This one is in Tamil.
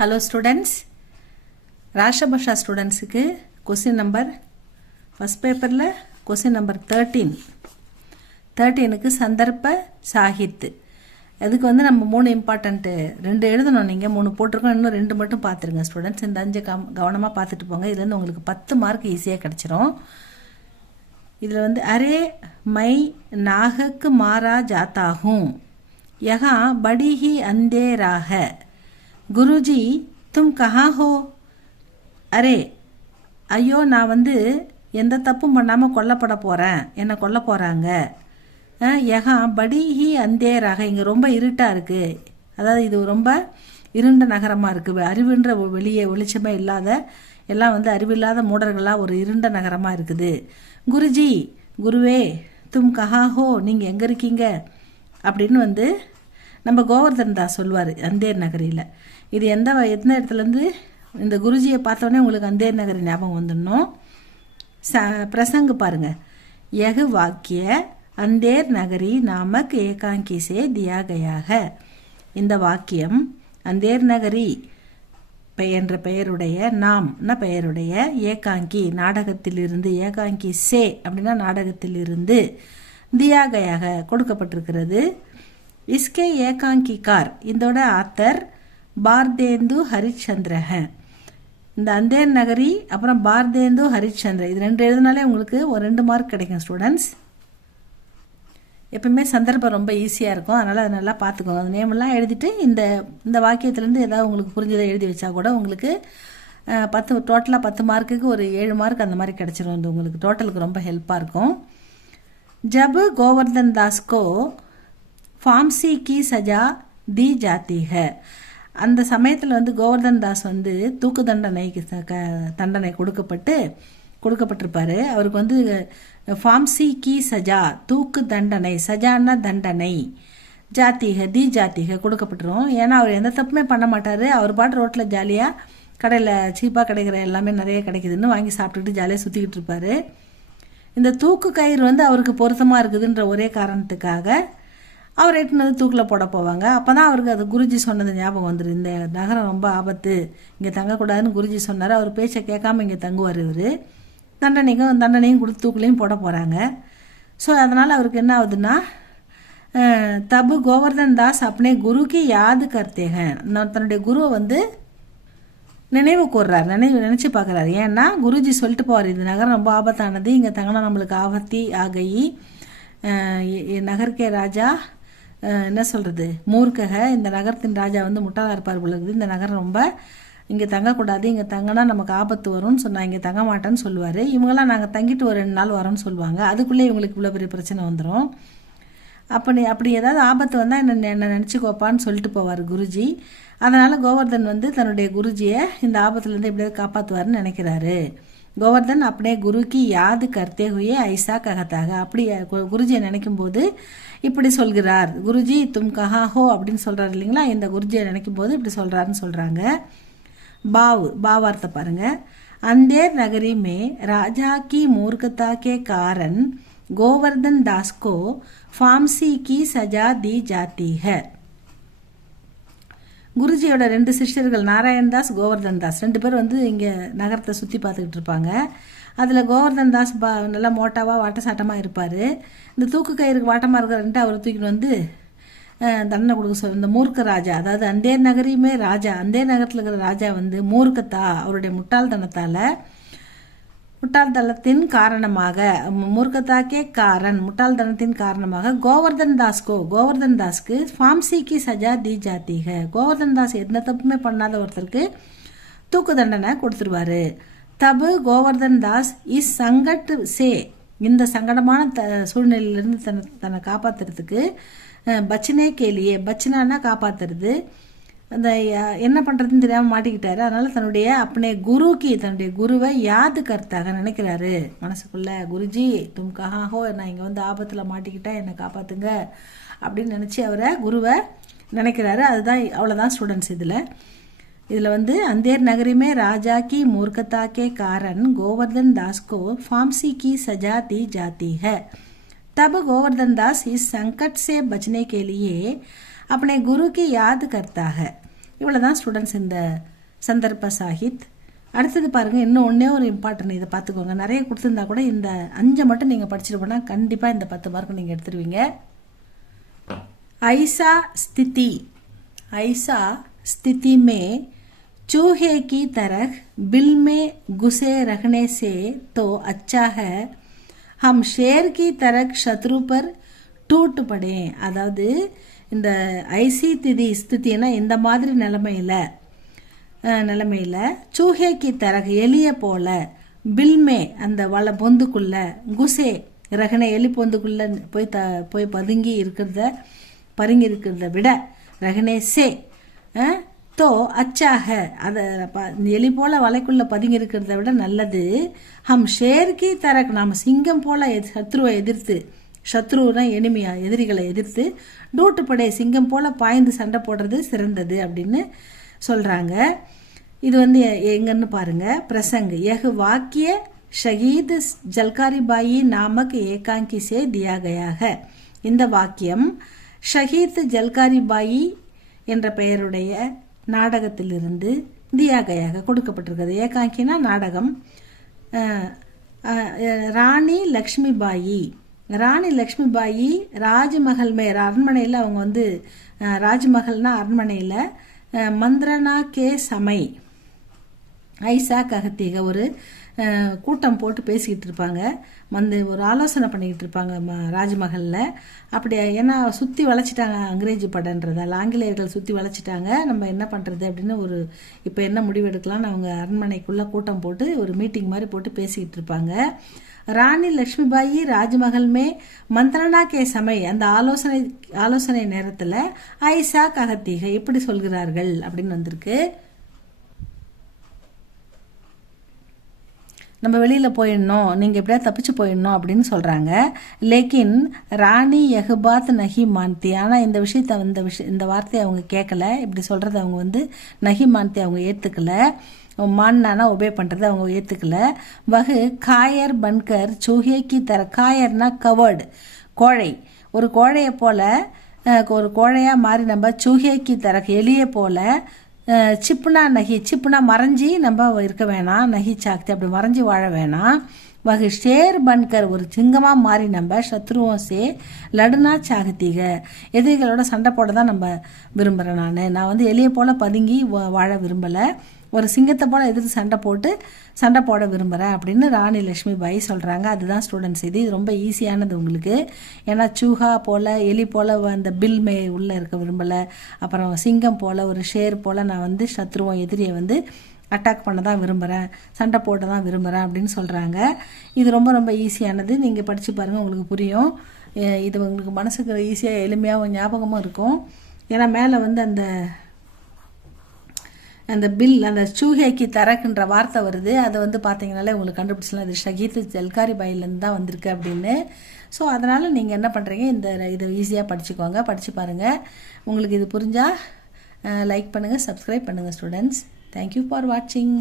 Hello students, ராஷ்டிரபாஷா ஸ்டூடெண்ட்ஸுக்கு கொஸ்டின் நம்பர் ஃபஸ்ட் பேப்பரில் கொஸ்டின் நம்பர் 13க்கு சந்தர்ப்ப சாகித்து. அதுக்கு நம்ம 3 இம்பார்ட்டண்ட்டு 2 எழுதணும். நீங்கள் 3 போட்டிருக்கோம், இன்னும் 2 மட்டும் பார்த்துருங்க ஸ்டூடெண்ட்ஸ். இந்த 5 கவனமாக பார்த்துட்டு போங்க. இதுலேருந்து உங்களுக்கு 10 மார்க் ஈஸியாக கிடச்சிரும். இதில் அரே மை நாகக்கு மாறா ஜாத்தாகும் யஹா படி ஹி அந்தேராக குருஜி தும் கஹா ஹோ. அரே ஐயோ, நான் எந்த தப்பும் பண்ணாமல் கொல்லப்பட போகிறேன், என்னை கொல்ல போகிறாங்க. யஹா படி ஹி அந்தேராக, இங்கே ரொம்ப இருட்டாக இருக்குது. அதாவது இது ரொம்ப இருண்ட நகரமாக இருக்குது. அறிவுன்ற வெளியே வெளிச்சமே இல்லாத, எல்லாம் அறிவில்லாத மூடர்களாக ஒரு இருண்ட நகரமாக இருக்குது. குருஜி, குருவே, தும் கஹா ஹோ, நீங்கள் எங்கே இருக்கீங்க அப்படின்னு நம்ம கோவர்தன் தாஸ் சொல்லுவார் அந்தேர் நகரியில். இது எந்த இடத்துலேருந்து இந்த குருஜியை பார்த்தோன்னே உங்களுக்கு அந்தேர் நகரி ஞாபகம் வந்துடணும். பிரசங்கு பாருங்கள். யகு வாக்கிய அந்தேர் நகரி நாமக் ஏகாங்கி சே தியா கயாக. இந்த வாக்கியம் அந்தேர் நகரி என்ற பெயருடைய, நாம்னா பெயருடைய, ஏகாங்கி நாடகத்திலிருந்து, ஏகாங்கி சே அப்படின்னா நாடகத்திலிருந்து, தியா கயாக கொடுக்கப்பட்டிருக்கிறது. இஸ்கே ஏகாங்கி கார், இதோட ஆத்தர் பார்தேந்து ஹரிச்சந்திரஹ. இந்த அந்தேர் நகரி அப்புறம் பார்தேந்து ஹரிச்சந்திர, இது 2 எழுதினாலே உங்களுக்கு ஒரு 2 மார்க் கிடைக்கும் ஸ்டூடெண்ட்ஸ். எப்பவுமே சந்தர்ப்பம் ரொம்ப ஈஸியாக இருக்கும், அதனால் அதை நல்லா பார்த்துக்கோங்க. அந்த நேமெல்லாம் எழுதிட்டு இந்த வாக்கியத்துலேருந்து ஏதாவது உங்களுக்கு புரிஞ்சதை எழுதி வச்சா கூட உங்களுக்கு 10 டோட்டலாக 10 மார்க்குக்கு ஒரு 7 மார்க் அந்த மாதிரி கிடச்சிரும். உங்களுக்கு டோட்டலுக்கு ரொம்ப ஹெல்ப்பாக இருக்கும். ஜப் கோவர்தன் தாஸ்கோ ஃபாம்சி கி சஜா தி ஜாத்தி ஹை. அந்த சமயத்தில் கோவர்தன் தாஸ் தூக்கு தண்டனை கொடுக்கப்பட்டிருப்பாரு. அவருக்கு ஃபாம்சி கி சஜா, தூக்கு தண்டனை, சஜான்னா தண்டனை, ஜாத்திக தி ஜாத்திக கொடுக்கப்பட்டுரும். ஏன்னா அவர் எந்த தப்புமே பண்ண மாட்டார். அவர் பாட்டு ரோட்டில் ஜாலியாக கடையில் சீப்பாக கிடைக்கிற எல்லாமே நிறைய கிடைக்குதுன்னு வாங்கி சாப்பிட்டுட்டு ஜாலியாக சுற்றிக்கிட்டு இருப்பார். இந்த தூக்கு கயிறு அவருக்கு பொருத்தமாக இருக்குதுன்ற ஒரே காரணத்துக்காக அவர் எட்டுனது தூக்கில் போட போவாங்க. அப்போ தான் அவருக்கு அது குருஜி சொன்னது ஞாபகம் வந்துடும். இந்த நகரம் ரொம்ப ஆபத்து, இங்கே தங்கக்கூடாதுன்னு குருஜி சொன்னார். அவர் பேச்சை கேட்காம இங்கே தங்குவார். இவர் தண்டனையும் கொடுத்து தூக்குலையும் போட போகிறாங்க. ஸோ அதனால் அவருக்கு என்ன ஆகுதுன்னா, தபு கோவர்தன் தாஸ் அப்பனே குருக்கு யாது கர்த்தேகன், தன்னுடைய குருவை நினைவு கூர்றார், நினச்சி பார்க்குறாரு. ஏன்னா குருஜி சொல்லிட்டு போவார், இந்த நகரம் ரொம்ப ஆபத்தானது, இங்கே தங்கினா நம்மளுக்கு ஆபத்தி ஆகி நகர்க்கே ராஜா என்ன சொல்கிறது மூர்க்கக, இந்த நகரத்தின் ராஜா முட்டாளாக இருப்பார் பொழுது, இந்த நகரம் ரொம்ப இங்கே தங்கக்கூடாது, இங்கே தங்கினா நமக்கு ஆபத்து வரும்னு சொன்னால் இங்கே தங்க மாட்டேன்னு சொல்லுவார். இவங்கெல்லாம் நாங்கள் தங்கிட்டு ஒரு 2 நாள் வரோன்னு சொல்லுவாங்க. அதுக்குள்ளே இவங்களுக்கு இவ்வளோ பெரிய பிரச்சனை வந்துடும். அப்படி ஏதாவது ஆபத்து வந்தால் என்ன நினச்சிக்கோப்பான்னு சொல்லிட்டு போவார் குருஜி. அதனால் கோவர்தன் தன்னுடைய குருஜியை இந்த ஆபத்துலேருந்து எப்படியாவது காப்பாற்றுவார்னு நினைக்கிறாரு. கோவர்தன் அப்படியே குருக்கு யாது கர்த்தே ஹுயே ஐசா ககத்தாக, அப்படி குருஜியை நினைக்கும் போது இப்படி சொல்கிறார். குருஜி தும் கஹா ஹோ அப்படின்னு சொல்கிறார் இல்லைங்களா, இந்த குருஜியை நினைக்கும் போது இப்படி சொல்கிறாருன்னு சொல்கிறாங்க. பாவார்த்தை பாருங்க. அந்தேர் நகரி மே ராஜா கி மூர்க்கதா கே காரன் கோவர்தன் தாஸ் கோ ஃபாம்சி கி சஜா தி ஜாத்தி ஹை. குருஜியோட 2 சிஷ்யர்கள் நாராயண் தாஸ், கோவர்தன் தாஸ், 2 பேர் இங்கே நகரத்தை சுற்றி பார்த்துக்கிட்டு இருப்பாங்க. அதில் கோவர்தன் தாஸ் நல்லா மோட்டாவாக வாட்டசாட்டமாக இருப்பார். இந்த தூக்கு கயிறுக்கு வாட்டமாக இருக்கிறன்ட்டு அவர் தூக்கிட்டு தண்டனை கொடுக்க இந்த மூர்க்க ராஜா, அதாவது அந்தேர் நகரியுமே ராஜா, அந்தேர் நகரத்தில் இருக்கிற ராஜா மூர்க்கத்தா, அவருடைய முட்டாள்தனத்தின் காரணமாக, மூர்க்கத்தாக்கே காரன், முட்டாள்தனத்தின் காரணமாக கோவர்தன் தாஸ்க்கு ஃபாம்சிக்கு சஜா தி ஜாத்திக, கோவர்தன் தாஸ் எந்த தப்புமே பண்ணாத ஒருத்தருக்கு தூக்கு தண்டனை கொடுத்துருவாரு. தபு கோவர்தன் தாஸ் இஸ் சங்கட் சே, இந்த சங்கடமான சூழ்நிலையிலிருந்து தன்னை காப்பாற்றுறதுக்கு பச்சனே கேலியே, பச்சனானா காப்பாற்றுறது, அந்த என்ன பண்ணுறதுன்னு தெரியாமல் மாட்டிக்கிட்டாரு. அதனால் தன்னுடைய குருவை யாது கர்த்தாக நினைக்கிறாரு மனசுக்குள்ளே. குருஜி தும் கஹா ஹோ, நான் இங்கே ஆபத்தில் மாட்டிக்கிட்டா என்னை காப்பாற்றுங்க அப்படின்னு நினச்சி அவரை குருவை நினைக்கிறாரு. அதுதான், அவ்வளோதான் ஸ்டூடெண்ட்ஸ். இதில் அந்தேர் நகரிமே ராஜா கி மூர்க்கதா கே காரன் கோவர்தன் தாஸ் கோ ஃபாம்சி கி சஜா தி ஜாத்தி ஹை. तब गोवर्धन दास इस संकट से बचने के लिए अपने गुरु की याद करता है. இவ்வளோ தான் ஸ்டூடெண்ட்ஸ் இந்த சந்தர்ப்ப சாஹித். அடுத்தது பாருங்கள், இன்னும் ஒன்றே ஒரு இம்பார்ட்டன்ட், இதை பார்த்துக்கோங்க. நிறைய கொடுத்துருந்தா கூட இந்த 5 மட்டும் நீங்கள் படிச்சுட்டு போனால் கண்டிப்பாக இந்த 10 மார்க் நீங்கள் எடுத்துருவீங்க. ஐசா ஸ்திதி. ऐसा स्थिति में चूहे की तरह बिल में घुसे रहने से तो अच्छा है हम शेर की तरह शत्रु पर टूट पड़े. அதாவது இந்த ஐசி ஸ்திதினா இந்த மாதிரி நிலைமையில் சூஹேக்கு தரகு எலிய போல, பில்மே அந்த பொந்துக்குள்ள, குசே ரகனை எலி பொந்துக்குள்ள போய் பதுங்கி இருக்கிறத விட, ரகனே சே தோ அச்சாக அதை எலி போல வலைக்குள்ள பதுங்கி இருக்கிறத விட நல்லது. ஹம் ஷேர்கி தரக் நாம் சிங்கம் போல சத்ருவை எதிர்த்து, சத்ருனா எனிமியா எதிரிகளை எதிர்த்து, டூட்டு படை சிங்கம் போல பாய்ந்து சண்டை போடுறது சிறந்தது அப்படின்னு சொல்கிறாங்க. இது எங்கன்னு பாருங்க, பிரசங்க எஹ் வாக்கிய ஷஹீத் ஜல்காரி பாயி நாமக் ஏகாங்கி சே தியா கயாக. இந்த வாக்கியம் ஷஹீத் ஜல்காரி பாயி என்ற பெயருடைய நாடகத்திலிருந்து தியாகையாக கொடுக்கப்பட்டிருக்கிறது. ஏகாங்கினா நாடகம். ராணி லக்ஷ்மிபாயி ராஜ்மஹல் அரண்மனையில் அவங்க ராஜ்மஹல்னா அரண்மனையில் மந்திரனா கே சமை ஐசா ககத்தீக ஒரு கூட்டம் போட்டு பேசிக்கிட்டு இருப்பாங்க, ஒரு ஆலோசனை பண்ணிக்கிட்டு இருப்பாங்க ராஜ்மஹலில். அப்படி ஏன்னா சுற்றி வளைச்சிட்டாங்க அங்கிரேஜி படன்றதால், ஆங்கிலேயர்கள் சுற்றி வளைச்சிட்டாங்க, நம்ம என்ன பண்ணுறது அப்படின்னு இப்போ என்ன முடிவு எடுக்கலாம்னு அவங்க அரண்மனைக்குள்ளே கூட்டம் போட்டு ஒரு மீட்டிங் மாதிரி போட்டு பேசிக்கிட்டு இருப்பாங்க. ராணி லக்ஷ்மிபாயி ராஜ்மஹல்மே மந்திரணா கே சமை அந்த ஆலோசனை நேரத்தில் ஐசா ககத்தீக எப்படி சொல்கிறார்கள் அப்படின்னு வந்திருக்கு. நம்ம வெளியில் போயிடணும், நீங்கள் எப்படியா தப்பிச்சு போயிடணும் அப்படின்னு சொல்கிறாங்க. லேக்கின் ராணி யஹ்பாத் நஹி மான்தி. ஆனால் இந்த வார்த்தையை அவங்க கேட்கல, இப்படி சொல்கிறத அவங்க நஹி மான்தி அவங்க ஏற்றுக்கல. மான்னானா ஒபே பண்ணுறது அவங்க ஏற்றுக்கல. வகு காயர் பன்கர் சூஹேக்கி தர. காயர்னா கவர்டு, கோழை. ஒரு கோழையை போல், ஒரு கோழையாக மாறி நம்ம சூஹேக்கி தர எலியை போல், சிப்புனா நகி, சிப்புனா மறைஞ்சி நம்ம இருக்க வேணாம், நகி சாக்தி அப்படி மறைஞ்சி வாழ வேணாம். வகு ஷேர் பன்கர் ஒரு சிங்கமாக மாறி நம்ம சத்ருவோம் சே லடுனா சாகத்தீக எதிரிகளோட சண்டை போட தான் நம்ம விரும்புகிறேன். நான் எலியை போல் பதுங்கி வாழ விரும்பலை, ஒரு சிங்கத்தை போல் எதிர்த்து சண்டை போட விரும்புகிறேன் அப்படின்னு ராணி லக்ஷ்மிபாய் சொல்கிறாங்க. அதுதான் ஸ்டூடெண்ட்ஸ். இது ரொம்ப ஈஸியானது உங்களுக்கு. ஏன்னா சூஹா போல், எலி போல் அந்த பில் உள்ளே இருக்க விரும்பலை, அப்புறம் சிங்கம் போல், ஒரு ஷேர் போல் நான் சத்ருவம் எதிரியை அட்டாக் பண்ண தான் விரும்புகிறேன், சண்டை போட தான் விரும்புகிறேன் அப்படின்னு சொல்கிறாங்க. இது ரொம்ப ரொம்ப ஈஸியானது. நீங்கள் படித்து பாருங்கள், உங்களுக்கு புரியும். இது உங்களுக்கு மனசுக்கு ஈஸியாக எளிமையாக ஞாபகமும் இருக்கும். ஏன்னா மேலே அந்த பில், அந்த சூஹேக்கி தரக்குன்ற வார்த்தை வருது. அதை பார்த்தீங்கனாலே உங்களுக்கு கண்டுபிடிச்சலாம், இது ஷஹீத் ஜல்காரி பாயிலேருந்து தான் வந்திருக்கு அப்படின்னு. ஸோ அதனால் நீங்கள் என்ன பண்ணுறீங்க, இதை ஈஸியாக படித்து பாருங்கள். உங்களுக்கு இது புரிஞ்சால் லைக் பண்ணுங்கள், சப்ஸ்கிரைப் பண்ணுங்கள் ஸ்டூடெண்ட்ஸ். தேங்க்யூ ஃபார் வாட்சிங்.